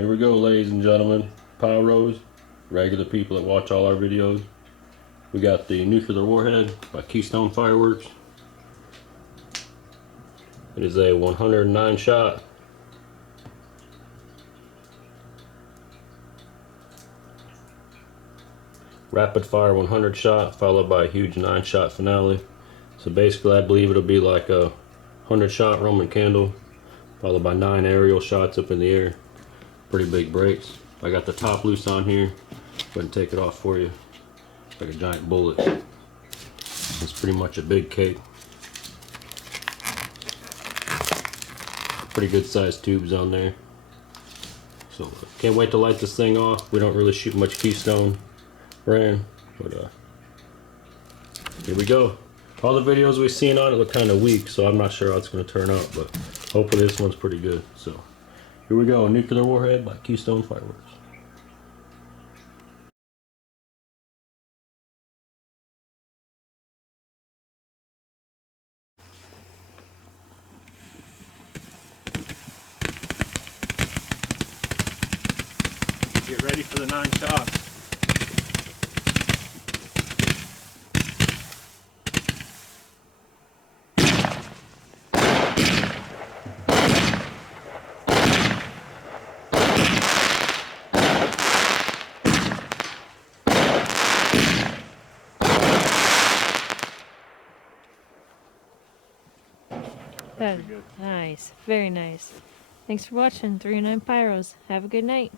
Here we go, ladies and gentlemen. Pyros, regular people that watch all our videos. We got the Nuclear Warhead by Keystone Fireworks. It is a 109 shot. Rapid fire 100 shot followed by a huge 9 shot finale. So basically I believe it'll be like a 100 shot Roman candle followed by 9 aerial shots up in the air. Pretty big breaks. I got the top loose on here. Go ahead and take it off for you. It's like a giant bullet. It's pretty much a big cake. Pretty good sized tubes on there. So can't wait to light this thing off. We don't really shoot much Keystone brand, but here we go. All the videos we've seen on it look kind of weak, so I'm not sure how it's going to turn out, but hopefully this one's pretty good. So here we go, Nuclear Warhead by Keystone Fireworks. Get ready for the 9 shots. Nice, very nice. Thanks for watching 309 Pyros. Have a good night.